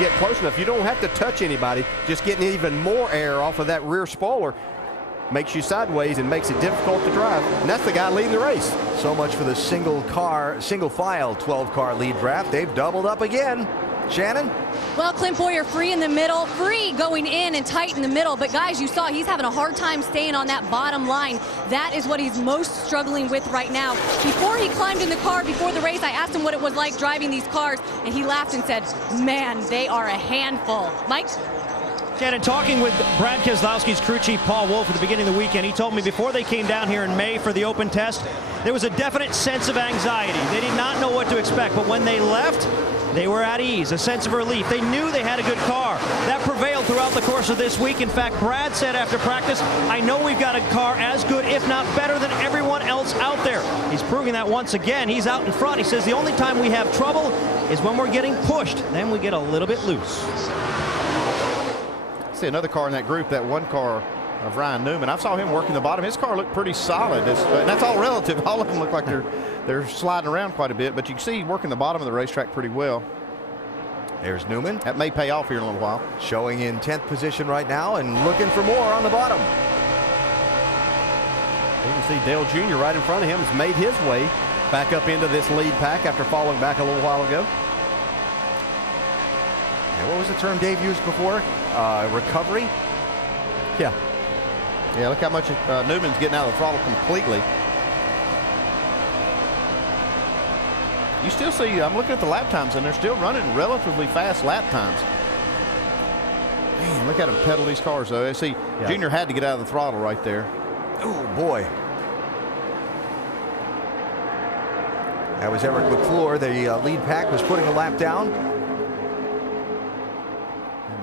get close enough. You don't have to touch anybody. Just getting even more air off of that rear spoiler makes you sideways and makes it difficult to drive. And that's the guy leading the race. So much for the single file 12-car lead draft. They've doubled up again. Shannon? Well, Clint Boyer free in the middle, free going in and tight in the middle. But guys, you saw he's having a hard time staying on that bottom line. That is what he's most struggling with right now. Before he climbed in the car before the race, I asked him what it was like driving these cars, and he laughed and said, man, they are a handful. Mike? Shannon, talking with Brad Keselowski's crew chief Paul Wolfe at the beginning of the weekend, he told me before they came down here in May for the open test, there was a definite sense of anxiety. They did not know what to expect, but when they left, they were at ease, a sense of relief. They knew they had a good car. That prevailed throughout the course of this week. In fact, Brad said after practice, I know we've got a car as good, if not better, than everyone else out there. He's proving that once again. He's out in front. He says the only time we have trouble is when we're getting pushed. Then we get a little bit loose. See another car in that group, that one car of Ryan Newman. I saw him working the bottom. His car looked pretty solid. And that's all relative. All of them look like they're sliding around quite a bit, but you can see working the bottom of the racetrack pretty well. There's Newman. That may pay off here in a little while. Showing in 10th position right now and looking for more on the bottom. You can see Dale Jr. right in front of him has made his way back up into this lead pack after falling back a little while ago. And what was the term Dave used before? Recovery? Yeah. Yeah, look how much Newman's getting out of the throttle completely. You still see, I'm looking at the lap times, and they're still running relatively fast lap times. Man, look at him pedal these cars, though. See, yeah. Junior had to get out of the throttle right there. Oh, boy. That was Eric McClure. The lead pack was putting a lap down.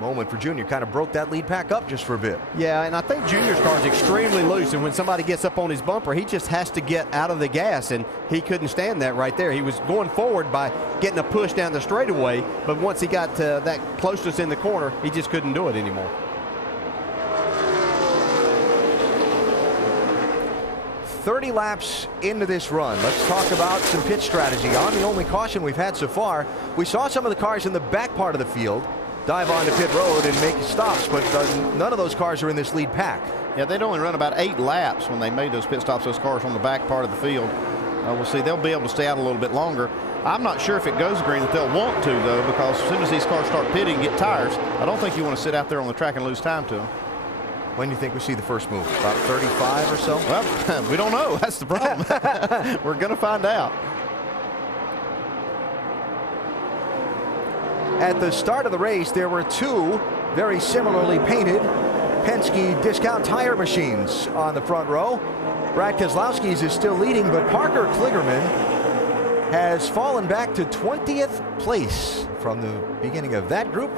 Moment for Junior, kind of broke that lead pack up just for a bit. Yeah, and I think Junior's car is extremely loose, and when somebody gets up on his bumper, he just has to get out of the gas, and he couldn't stand that right there. He was going forward by getting a push down the straightaway, but once he got to that closeness in the corner, he just couldn't do it anymore. "30 laps into this run. Let's talk about some pit strategy. On the only caution we've had so far, we saw some of the cars in the back part of the field dive onto pit road and make stops, but none of those cars are in this lead pack. Yeah, they'd only run about 8 laps when they made those pit stops, those cars on the back part of the field. We'll see, they'll be able to stay out a little bit longer. I'm not sure if it goes green that they'll want to, though, because as soon as these cars start pitting and get tires, I don't think you want to sit out there on the track and lose time to them. When do you think we see the first move? About 35 or so? Well, we don't know. That's the problem. We're going to find out. At the start of the race, there were 2 very similarly painted Penske discount tire machines on the front row. Brad Keselowski's is still leading, but Parker Kligerman has fallen back to 20th place from the beginning of that group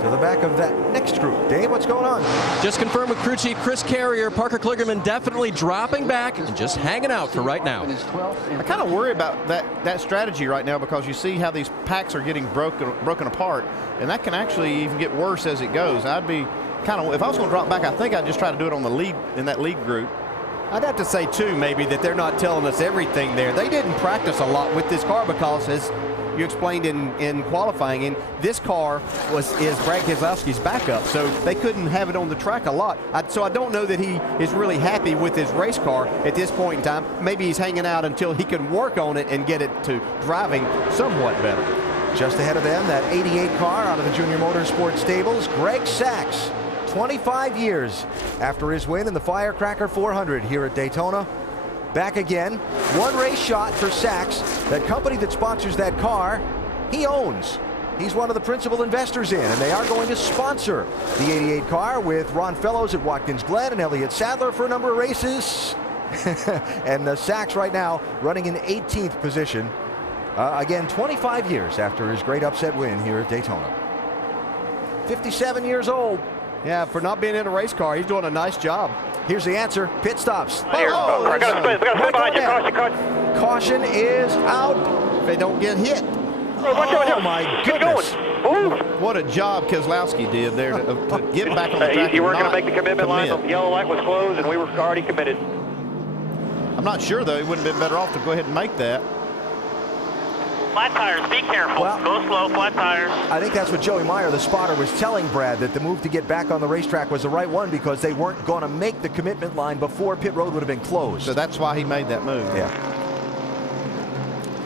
to the back of that next group. Dave, what's going on? Just confirmed with crew chief Chris Carrier, Parker Kligerman definitely dropping back and just hanging out for right now. I kind of worry about that strategy right now, because you see how these packs are getting broken apart, and that can actually even get worse as it goes. I'd be kind of, if I was going to drop back, I think I'd just try to do it on the lead, in that lead group. I'd have to say, too, maybe that they're not telling us everything there. They didn't practice a lot with this car because, as you explained in qualifying, and this car is Brad Keselowski's backup, so they couldn't have it on the track a lot. So I don't know that he is really happy with his race car at this point in time. Maybe he's hanging out until he can work on it and get it to driving somewhat better. Just ahead of them, that 88 car out of the Junior Motorsports stables, Greg Sachs, 25 years after his win in the Firecracker 400 here at Daytona. Back again, 1 race shot for Sachs. That company that sponsors that car, he owns. He's one of the principal investors in, and they are going to sponsor the 88 car with Ron Fellows at Watkins Glen and Elliott Sadler for a number of races. And Sachs right now running in 18th position. Again, 25 years after his great upset win here at Daytona. 57 years old. Yeah, for not being in a race car, he's doing a nice job. Here's the answer. Pit stops. Caution is out. They don't get hit. Oh, my goodness. What a job Keselowski did there to get back on the track. You weren't going to make the commitment line. The yellow light was closed, and we were already committed. I'm not sure, though. He wouldn't have been better off to go ahead and make that. flat tires. Be careful. Well, go slow, flat tires. I think that's what Joey Meyer, the spotter, was telling Brad, that the move to get back on the racetrack was the right one because they weren't going to make the commitment line before pit road would have been closed. So that's why he made that move. Yeah.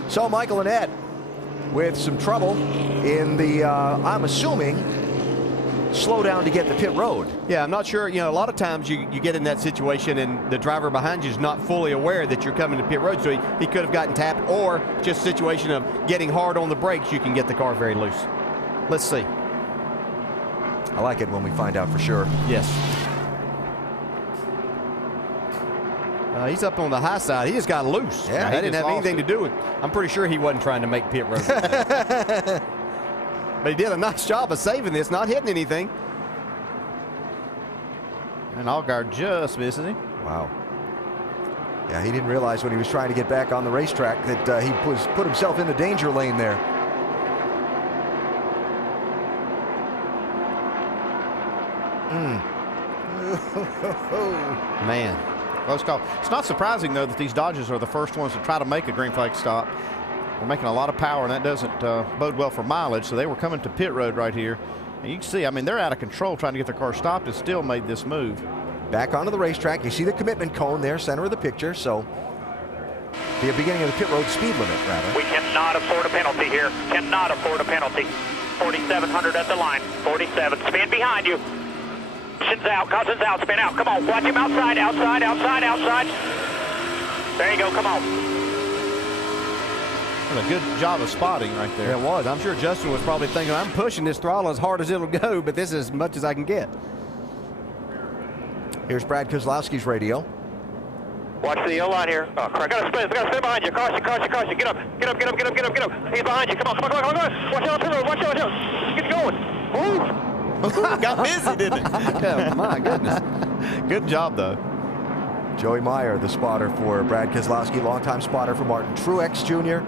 So Michael and Ed with some trouble in the, I'm assuming, slow down to get the pit road. Yeah, I'm not sure. You know, a lot of times you get in that situation and the driver behind you is not fully aware that you're coming to pit road, so he could have gotten tapped, or just a situation of getting hard on the brakes, you can get the car very loose. Let's see. I like it when we find out for sure. Yes. He's up on the high side. He just got loose. Yeah, that didn't have anything to do with. I'm pretty sure he wasn't trying to make pit road. But he did a nice job of saving this, not hitting anything. And Allgaier just misses him. Wow. Yeah, he didn't realize when he was trying to get back on the racetrack that he put himself in the danger lane there. Man. Close call. It's not surprising, though, that these Dodges are the first ones to try to make a green flag stop. They're making a lot of power, and that doesn't bode well for mileage. So they were coming to pit road right here. And you can see, I mean, they're out of control trying to get their car stopped and still made this move. Back onto the racetrack. You see the commitment cone there, center of the picture. So the beginning of the pit road speed limit, rather. We cannot afford a penalty here. Cannot afford a penalty. 4,700 at the line. 47. Spin behind you. Cousins out. Spin out. Come on. Watch him outside. Outside. There you go. Come on. A good job of spotting right there. Yeah, it was. I'm sure Justin was probably thinking, I'm pushing this throttle as hard as it'll go, but this is as much as I can get. Here's Brad Keselowski's radio. Watch the yellow line here. Oh, I got to spin behind you. Caution. Get up. He's behind you. Come on. Watch out. Get going. Move. Got busy, didn't he? Yeah, my goodness. Good job, though. Joey Meyer, the spotter for Brad Keselowski, longtime spotter for Martin Truex Jr.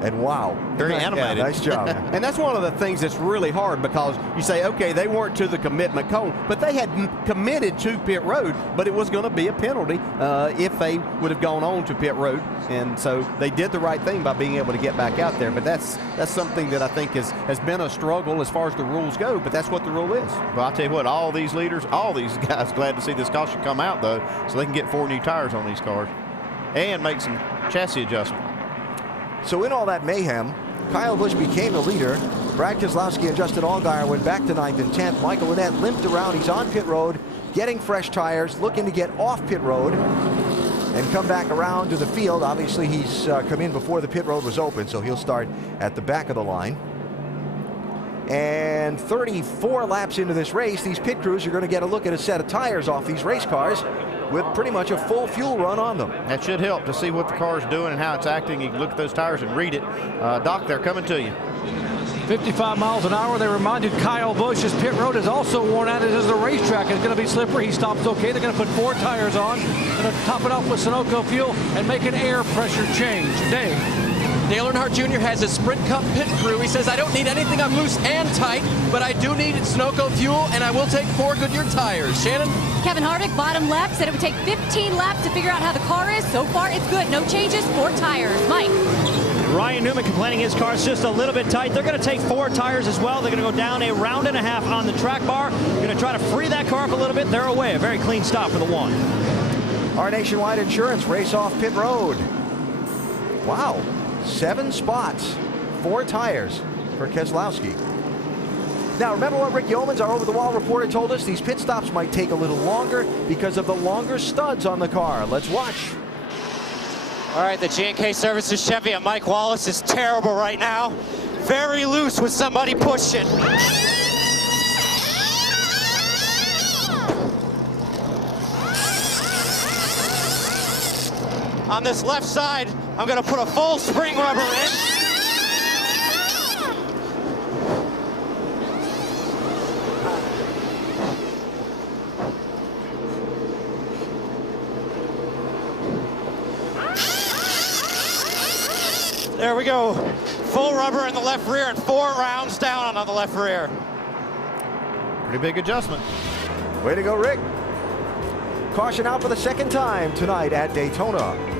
And wow. Very animated. Yeah, nice job. And that's one of the things that's really hard, because you say, okay, they weren't to the commitment cone, but they had committed to pit road, but it was going to be a penalty if they would have gone on to pit road. And so they did the right thing by being able to get back out there. But that's something that I think has been a struggle as far as the rules go, but that's what the rule is. Well, I'll tell you what, all these leaders, all these guys glad to see this caution come out, though, so they can get 4 new tires on these cars and make some chassis adjustment. So in all that mayhem, Kyle Busch became the leader. Brad Keselowski and Justin Allgaier went back to 9th and 10th. Michael Annett limped around. He's on pit road, getting fresh tires, looking to get off pit road and come back around to the field. Obviously, he's come in before the pit road was open, so he'll start at the back of the line. And 34 laps into this race, these pit crews are going to get a look at a set of tires off these race cars with pretty much a full fuel run on them. That should help to see what the car is doing and how it's acting. You can look at those tires and read it. Doc, they're coming to you. 55 miles an hour. They reminded Kyle Busch his pit road is also worn out as the racetrack is going to be slippery. He stops okay. They're going to put 4 tires on. Going to top it off with Sunoco fuel and make an air pressure change. Dave. Dale Earnhardt Jr. has a Sprint Cup pit crew. He says, I don't need anything. I'm loose and tight, but I do need Sunoco fuel, and I will take 4 Goodyear tires. Shannon? Kevin Harvick, bottom left, said it would take 15 laps to figure out how the car is. So far, it's good. No changes, 4 tires. Mike? Ryan Newman complaining his car's just a little bit tight. They're going to take 4 tires as well. They're going to go down a round and a half on the track bar. Going to try to free that car up a little bit. They're away. A very clean stop for the 1. Our Nationwide Insurance race off pit road. Wow. 7 spots, 4 tires for Keselowski. Now, remember what Rick Yeomans, our over-the-wall reporter, told us? These pit stops might take a little longer because of the longer studs on the car. Let's watch. All right, the G&K Services Chevy and Mike Wallace is terrible right now. Very loose with somebody pushing. On this left side, I'm going to put a full spring rubber in. There we go. Full rubber in the left rear and 4 rounds down on the left rear. Pretty big adjustment. Way to go, Rick. Caution out for the second time tonight at Daytona.